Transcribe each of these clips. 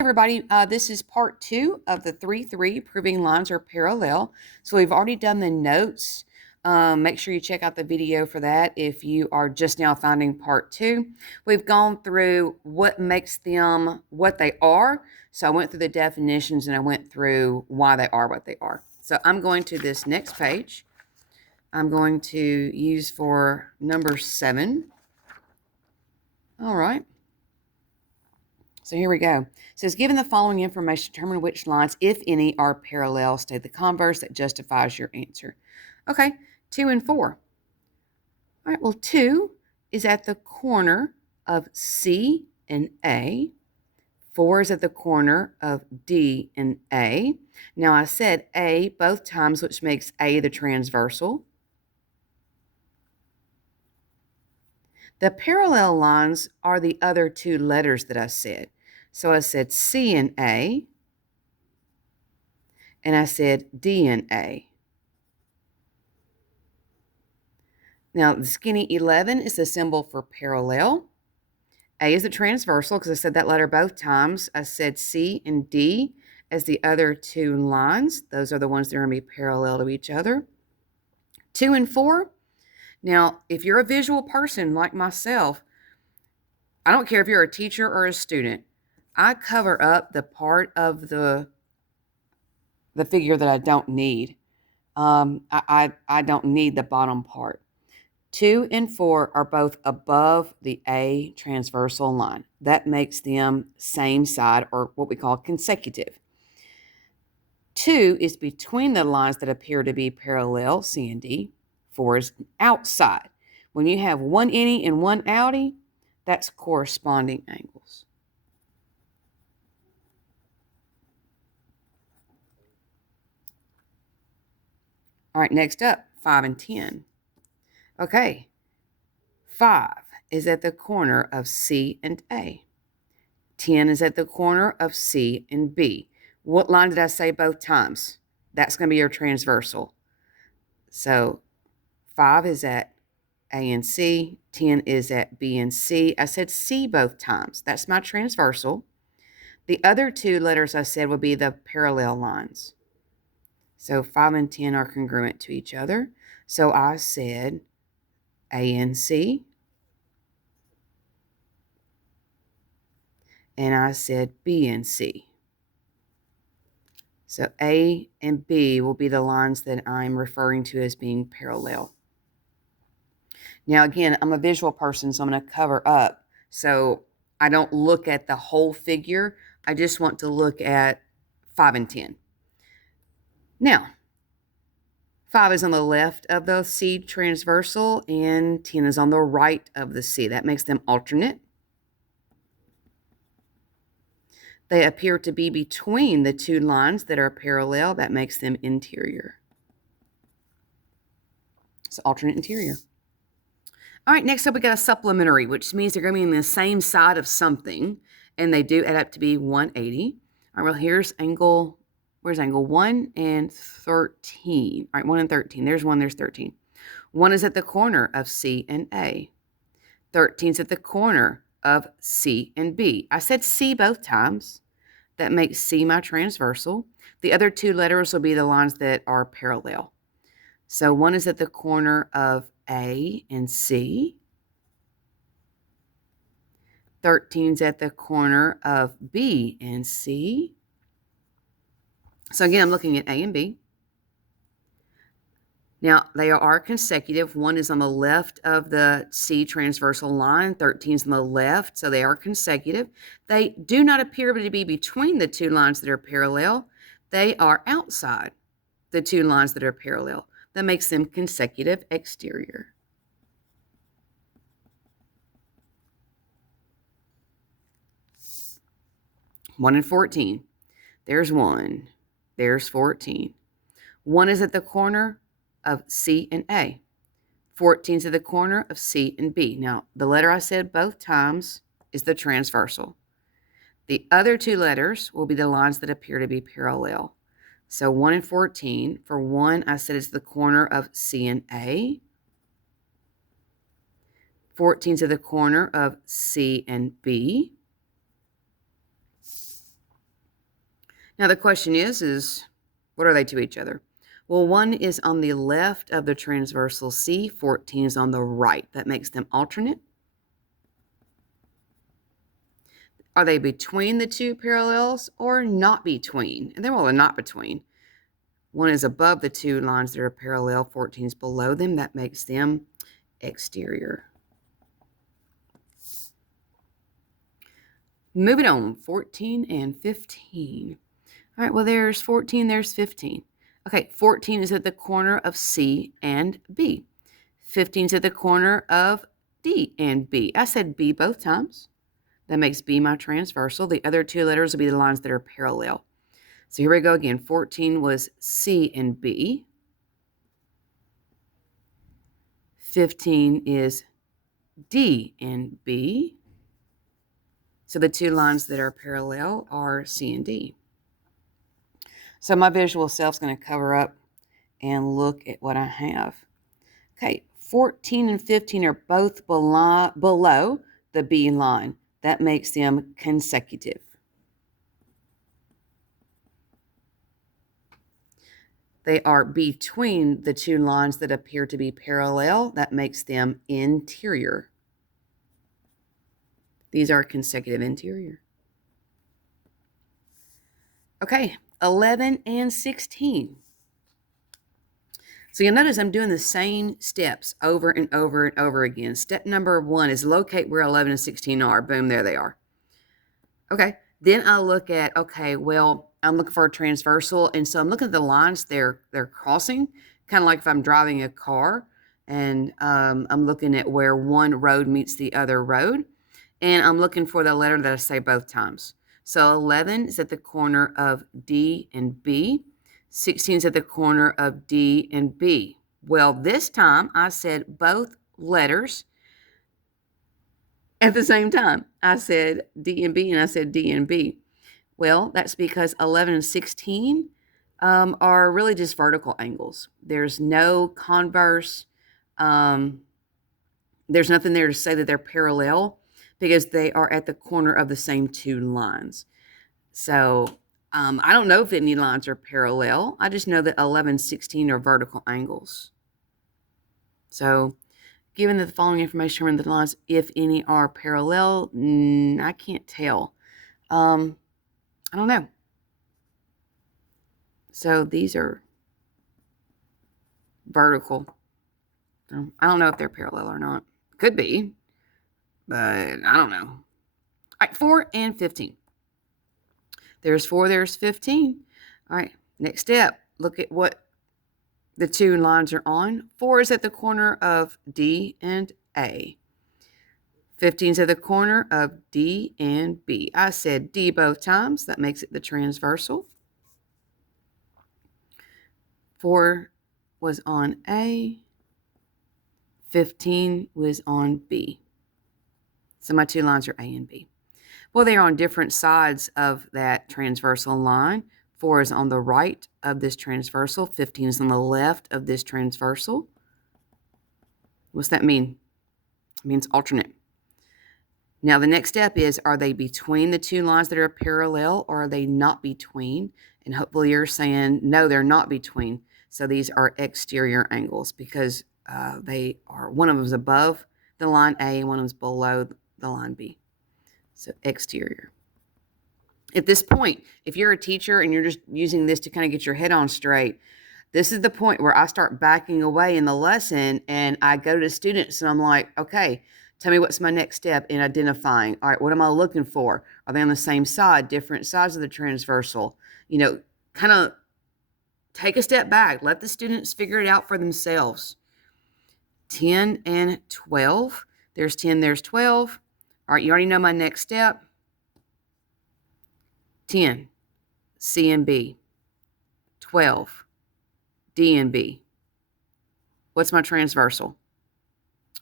Everybody, this is part 2 of the 3-3 proving lines are parallel. So we've already done the notes. Make sure you check out the video for that if you are just now finding part 2. We've gone through what makes them what they are. So I went through the definitions and I went through why they are what they are. So I'm going to this next page. I'm going to use for number 7. All right. So here we go. It says, given the following information, determine which lines, if any, are parallel. State the converse that justifies your answer. Okay, 2 and 4. All right, well, 2 is at the corner of C and A. 4 is at the corner of D and A. Now, I said A both times, which makes A the transversal. The parallel lines are the other 2 letters that I said. So I said C and A, and I said D and A. Now, the skinny 11 is the symbol for parallel. A is the transversal because I said that letter both times. I said C and D as the other 2 lines. Those are the ones that are going to be parallel to each other. 2 and 4. Now, if you're a visual person like myself, I don't care if you're a teacher or a student, I cover up the part of the figure that I don't need. I don't need the bottom part. 2 and 4 are both above the A transversal line. That makes them same side, or what we call consecutive. 2 is between the lines that appear to be parallel, C and D. 4 is outside. When you have one innie and one outie, that's corresponding angles. All right, next up, 5 and 10. Okay, 5 is at the corner of C and A. 10 is at the corner of C and B. What line did I say both times? That's going to be your transversal. So 5 is at A and C. 10 is at B and C. I said C both times. That's my transversal. The other 2 letters I said would be the parallel lines. So 5 and 10 are congruent to each other. So I said A and C. And I said B and C. So A and B will be the lines that I'm referring to as being parallel. Now, again, I'm a visual person, so I'm going to cover up. So I don't look at the whole figure. I just want to look at 5 and 10. Now, 5 is on the left of the C transversal, and 10 is on the right of the C. That makes them alternate. They appear to be between the 2 lines that are parallel. That makes them interior. So alternate interior. All right, next up we got a supplementary, which means they're going to be on the same side of something, and they do add up to be 180. All right, well, here's angle, where's angle 1 and 13? All right, 1 and 13. There's 1, there's 13. 1 is at the corner of C and A. 13 is at the corner of C and B. I said C both times. That makes C my transversal. The other 2 letters will be the lines that are parallel. So 1 is at the corner of A and C. 13 is at the corner of B and C. So again, I'm looking at A and B. Now, they are consecutive. 1 is on the left of the C transversal line. 13 is on the left, so they are consecutive. They do not appear to be between the 2 lines that are parallel. They are outside the 2 lines that are parallel. That makes them consecutive exterior. One and 14. There's 1. There's 14. 1 is at the corner of C and A. 14 is at the corner of C and B. Now, the letter I said both times is the transversal. The other 2 letters will be the lines that appear to be parallel. So 1 and 14. For 1, I said it's the corner of C and A. 14 is at the corner of C and B. Now the question is what are they to each other? Well, 1 is on the left of the transversal C, 14 is on the right. That makes them alternate. Are they between the two parallels or not between? And they're well, not between. 1 is above the two lines that are parallel, 14 is below them. That makes them exterior. Moving on, 14 and 15. All right, well, there's 14, there's 15. Okay, 14 is at the corner of C and B. 15 is at the corner of D and B. I said B both times. That makes B my transversal. The other two letters will be the lines that are parallel. So here we go again. 14 was C and B. 15 is D and B. So the two lines that are parallel are C and D. So my visual self's going to cover up and look at what I have. Okay, 14 and 15 are both below the B line. That makes them consecutive. They are between the two lines that appear to be parallel. That makes them interior. These are consecutive interior. Okay, 11 and 16. So you'll notice I'm doing the same steps over and over and over again. Step number 1 is locate where 11 and 16 are. Boom, there they are. Okay, then I look at, okay, well, I'm looking for a transversal, and so I'm looking at the lines they're crossing, kind of like if I'm driving a car, and I'm looking at where one road meets the other road, and I'm looking for the letter that I say both times. So 11 is at the corner of D and B. 16 is at the corner of D and B. Well, this time I said both letters at the same time. I said D and B, and I said D and B. Well, that's because 11 and 16 are really just vertical angles. There's no converse. There's nothing there to say that they're parallel because they are at the corner of the same two lines. So I don't know if any lines are parallel. I just know that 11 and 16 are vertical angles. So given that the following information are in the lines, if any are parallel, I can't tell. I don't know. So these are vertical. I don't know if they're parallel or not. Could be, but I don't know. All right, 4 and 15. There's 4, there's 15. All right, next step. Look at what the two lines are on. 4 is at the corner of D and A. 15 is at the corner of D and B. I said D both times. That makes it the transversal. 4 was on A. 15 was on B. So my two lines are A and B. Well, they are on different sides of that transversal line. 4 is on the right of this transversal. 15 is on the left of this transversal. What's that mean? It means alternate. Now, the next step is, are they between the two lines that are parallel, or are they not between? And hopefully you're saying, no, they're not between. So these are exterior angles because they are, one of them is above the line A and one of them is below the line B. So exterior. At this point, if you're a teacher and you're just using this to kind of get your head on straight, this is the point where I start backing away in the lesson and I go to the students and I'm like, okay, tell me what's my next step in identifying. All right, what am I looking for? Are they on the same side, different sides of the transversal? You know, kind of take a step back. Let the students figure it out for themselves. 10 and 12. There's 10, there's 12. All right, you already know my next step. 10, C and B. 12, D and B. What's my transversal?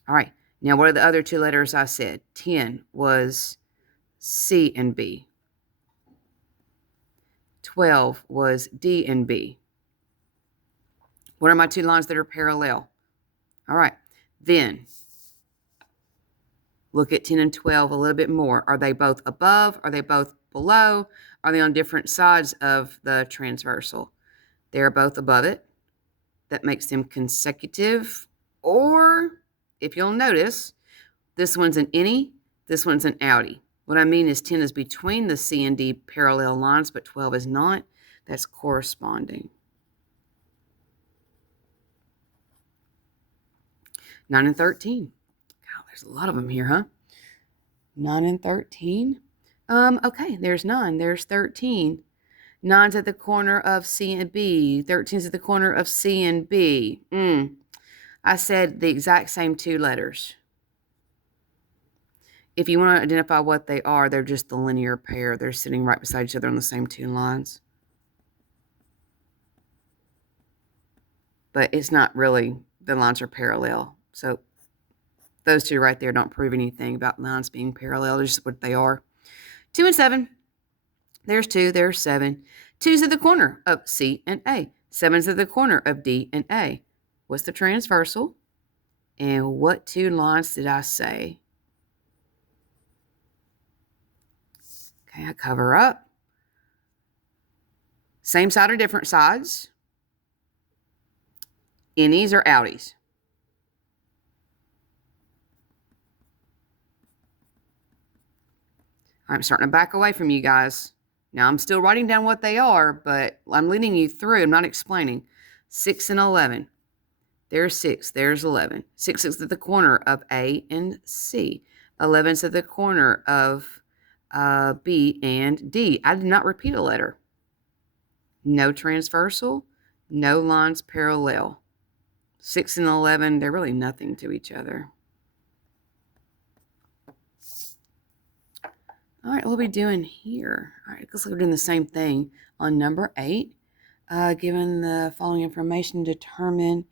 All right, now what are the other two letters I said? 10 was C and B. 12 was D and B. What are my two lines that are parallel? All right, then look at 10 and 12 a little bit more. Are they both above? Are they both below? Are they on different sides of the transversal? They're both above it. That makes them consecutive. Or, if you'll notice, this one's an innie, this one's an outie. What I mean is 10 is between the C and D parallel lines, but 12 is not. That's corresponding. 9 and 13. God, there's a lot of them here, huh? 9 and 13. Okay, there's 9. There's 13. 9's at the corner of C and B. 13's at the corner of C and B. I said the exact same two letters. If you want to identify what they are, they're just the linear pair. They're sitting right beside each other on the same two lines. But it's not really, the lines are parallel. So those two right there don't prove anything about lines being parallel. They're just what they are. 2 and 7. There's 2. There's 7. 2's at the corner of C and A. 7's at the corner of D and A. What's the transversal? And what two lines did I say? Okay, I cover up. Same side or different sides? Innies or outies? I'm starting to back away from you guys. Now, I'm still writing down what they are, but I'm leading you through. I'm not explaining. 6 and 11. There's 6. There's 11. 6 is at the corner of A and C. 11's at the corner of B and D. I did not repeat a letter. No transversal. No lines parallel. 6 and 11, they're really nothing to each other. All right, what are we doing here? All right, it looks like we're doing the same thing on number 8. Given the following information, determine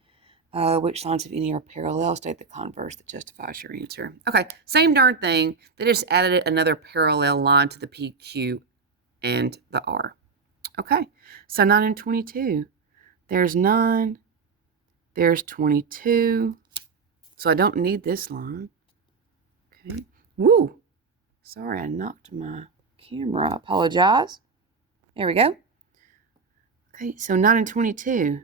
which lines, if any, are parallel. State the converse that justifies your answer. Okay, same darn thing. They just added another parallel line to the P, Q, and the R. Okay, so 9 and 22. There's 9. There's 22. So I don't need this line. Okay. Woo! Sorry, I knocked my camera. I apologize. There we go. Okay, so 9 and 22.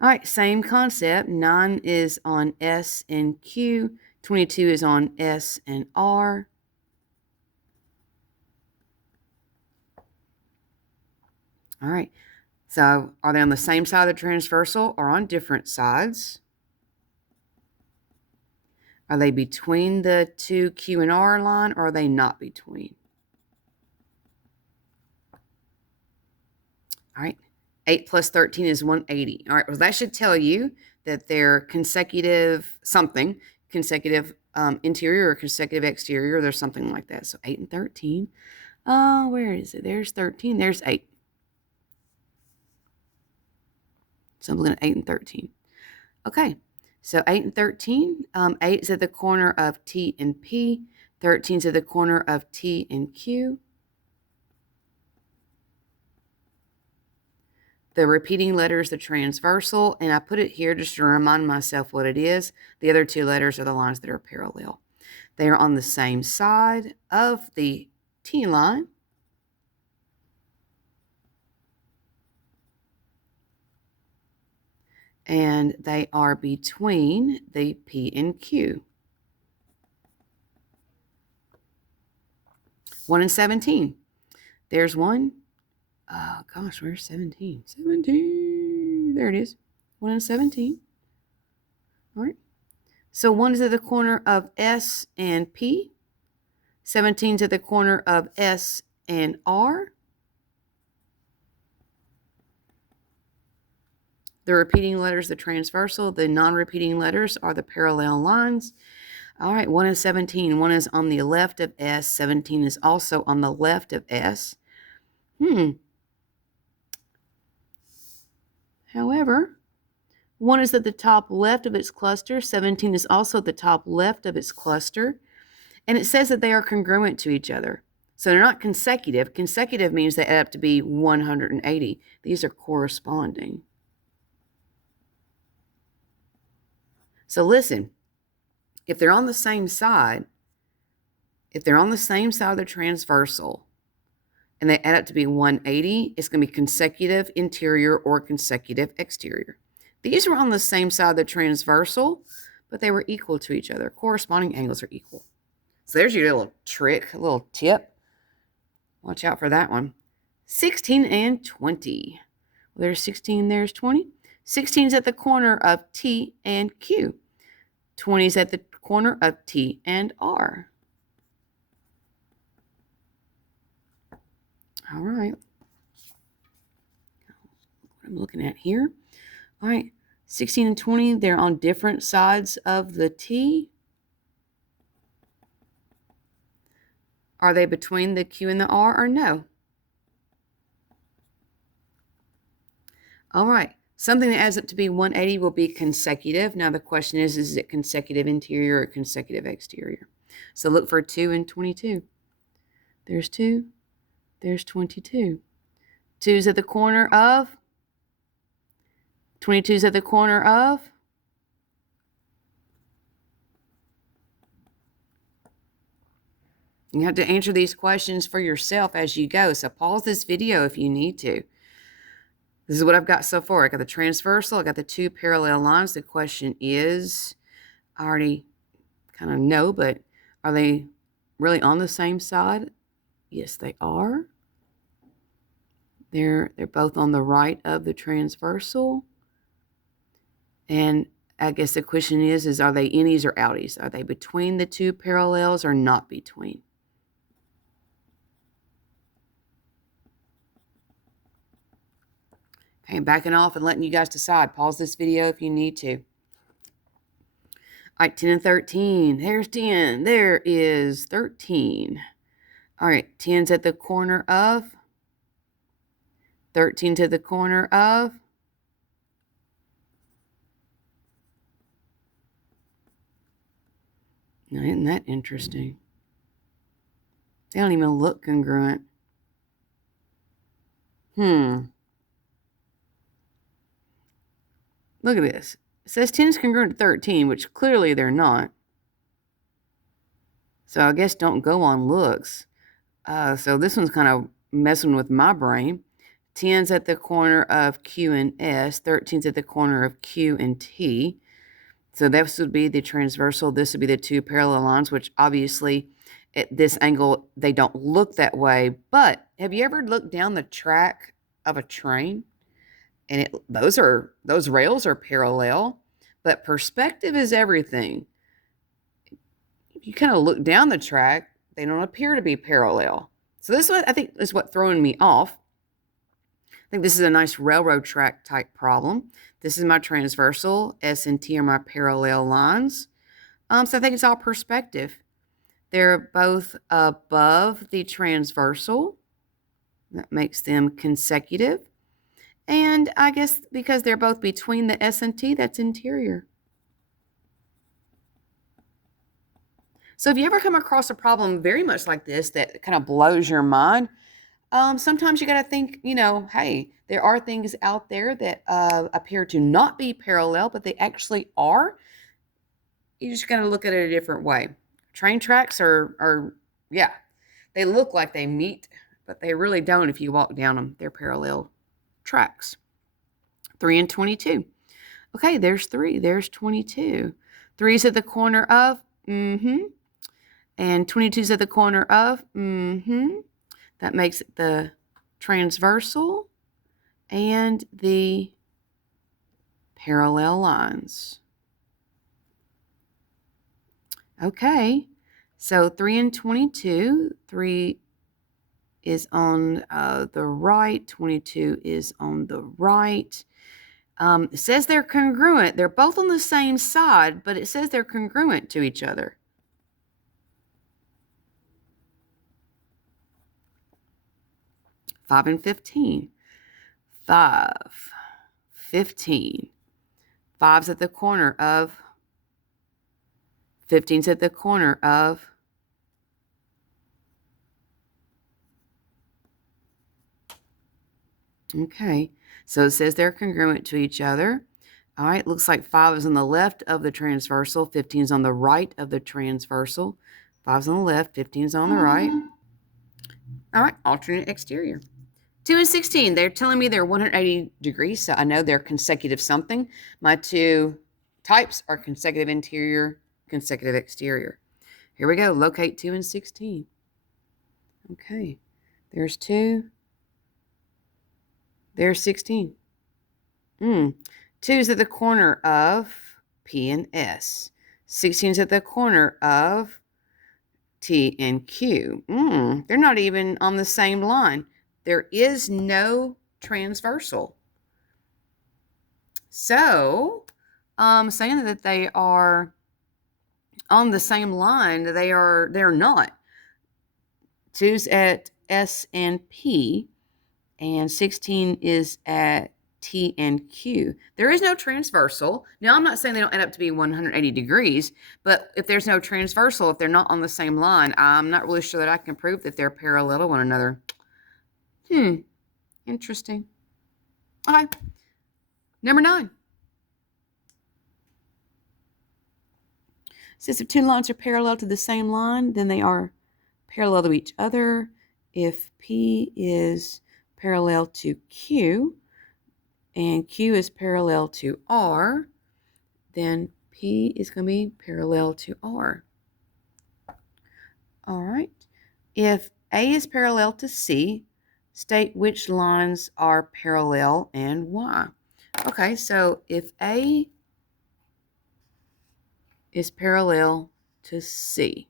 All right, same concept. 9 is on S and Q. 22 is on S and R. All right, so are they on the same side of the transversal or on different sides? Are they between the two Q and R line, or are they not between? All right, 8 plus 13 is 180. All right, well, that should tell you that they're consecutive something, consecutive interior or consecutive exterior, or there's something like that. So 8 and 13. Where is it? There's 13. There's 8. So I'm looking at 8 and 13. Okay, so 8 and 13. 8 is at the corner of T and P. 13 is at the corner of T and Q. The repeating letter is the transversal, and I put it here just to remind myself what it is. The other two letters are the lines that are parallel. They are on the same side of the T line. And they are between the P and Q. 1 and 17. There's 1. Oh, gosh, where's 17? 17. There it is. 1 and 17. All right. So 1 is at the corner of S and P. 17 is at the corner of S and R. The repeating letters, the transversal. The non-repeating letters are the parallel lines. All right, 1 and 17. 1 is on the left of S. 17 is also on the left of S. However, 1 is at the top left of its cluster. 17 is also at the top left of its cluster. And it says that they are congruent to each other. So they're not consecutive. Consecutive means they add up to be 180. These are corresponding. So listen, if they're on the same side, of the transversal, and they add up to be 180, it's going to be consecutive interior or consecutive exterior. These were on the same side of the transversal, but they were equal to each other. Corresponding angles are equal. So there's your little trick, a little tip. Watch out for that one. 16 and 20. Well, there's 16, there's 20. 16 is at the corner of T and Q. 20 is at the corner of T and R. All right. What I'm looking at here. All right. 16 and 20, they're on different sides of the T. Are they between the Q and the R or no? All right. Something that adds up to be 180 will be consecutive. Now the question is it consecutive interior or consecutive exterior? So look for 2 and 22. There's 2. There's 22. 2 is at the corner of. 22 is at the corner of. You have to answer these questions for yourself as you go. So pause this video if you need to. This is what I've got so far. I got the transversal. I got the 2 parallel lines. The question is, I already kind of know, but are they really on the same side? Yes, they are. They're both on the right of the transversal. And I guess the question is are they innies or outies? Are they between the 2 parallels or not between? Okay, backing off and letting you guys decide. Pause this video if you need to. All right, 10 and 13. There's 10. There is 13. All right, 10's at the corner of. 13 to the corner of. Now, isn't that interesting? They don't even look congruent. Look at this. It says 10 is congruent to 13, which clearly they're not. So I guess don't go on looks. So this one's kind of messing with my brain. 10's at the corner of Q and S. 13's at the corner of Q and T. So this would be the transversal. This would be the 2 parallel lines, which obviously at this angle, they don't look that way. But have you ever looked down the track of a train? And those rails are parallel, but perspective is everything. If you kind of look down the track, they don't appear to be parallel. So this one, I think, is what throwing me off. I think this is a nice railroad track type problem. This is my transversal. S and T are my parallel lines. So I think it's all perspective. They're both above the transversal. That makes them consecutive. And I guess because they're both between the S and T, that's interior. So if you ever come across a problem very much like this that kind of blows your mind, sometimes you got to think, hey, there are things out there that appear to not be parallel, but they actually are. You just got to look at it a different way. Train tracks are, they look like they meet, but they really don't if you walk down them. They're parallel tracks. 3 and 22. Okay, there's 3. There's 22. 3 is at the corner of, and 22 is at the corner of, That makes it the transversal and the parallel lines. Okay, so 3 and 22. 3 is on the right. 22 is on the right. It says they're congruent. They're both on the same side, but it says they're congruent to each other. Five and 15. 5, 15. 5's at the corner of. 15's at the corner of. Okay, so it says they're congruent to each other. All right, looks like 5 is on the left of the transversal. 15 is on the right of the transversal. 5's on the left, 15 is on the right. All right, alternate exterior. 2 and 16, they're telling me they're 180 degrees, so I know they're consecutive something. My two types are consecutive interior, consecutive exterior. Here we go, locate 2 and 16. Okay, there's 2, there's 16. 2 is at the corner of P and S. 16 is at the corner of T and Q. They're not even on the same line. There is no transversal. So, saying that they are on the same line, they're not. 2's at S and P, and 16 is at T and Q. There is no transversal. Now, I'm not saying they don't add up to be 180 degrees, but if there's no transversal, if they're not on the same line, I'm not really sure that I can prove that they're parallel to one another. Interesting. Okay. Number 9. Says if two lines are parallel to the same line, then they are parallel to each other. If P is parallel to Q and Q is parallel to R, then P is going to be parallel to R. All right. If A is parallel to C, state which lines are parallel and why. Okay, so if A is parallel to C.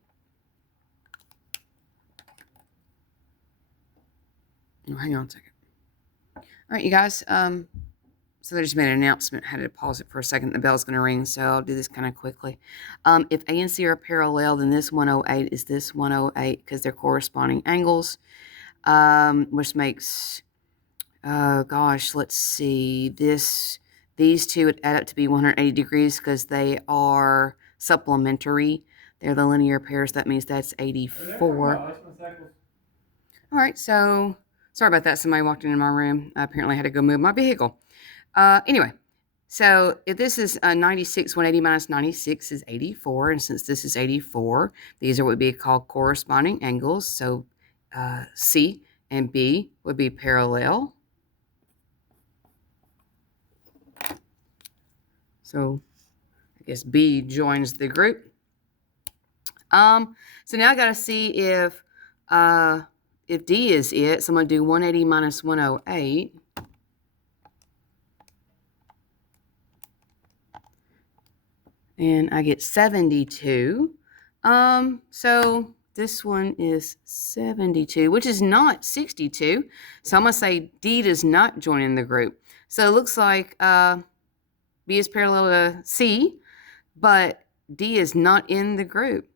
Oh, hang on a second. All right, you guys. So they just made an announcement. I had to pause it for a second. The bell's going to ring, so I'll do this kind of quickly. If A and C are parallel, then this 108 is this 108 because they're corresponding angles, which makes, let's see. These two would add up to be 180 degrees because they are supplementary. They're the linear pairs. That means that's 84. All right, so sorry about that. Somebody walked into my room. I apparently had to go move my vehicle. Anyway, so if this is 96, 180 minus 96 is 84. And since this is 84, these are what would be called corresponding angles. So C and B would be parallel. So I guess B joins the group. So now I got to see if D is it. So I'm going to do 180 minus 108. And I get 72. So this one is 72, which is not 62. So I'm going to say D does not join in the group. So it looks like B is parallel to C, but D is not in the group.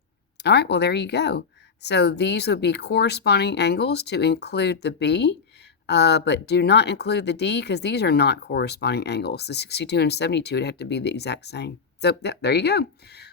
All right, well, there you go. So these would be corresponding angles to include the B, but do not include the D because these are not corresponding angles. The 62 and 72 would have to be the exact same. So there you go.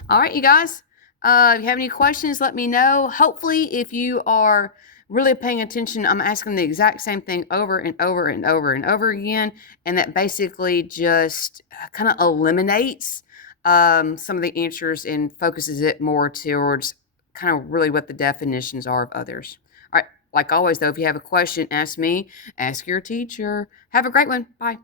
All right, you guys. If you have any questions, let me know. Hopefully, if you are really paying attention, I'm asking the exact same thing over and over and over and over again. And that basically just kind of eliminates some of the answers and focuses it more towards kind of really what the definitions are of others. All right. Like always, though, if you have a question, ask me, ask your teacher. Have a great one. Bye.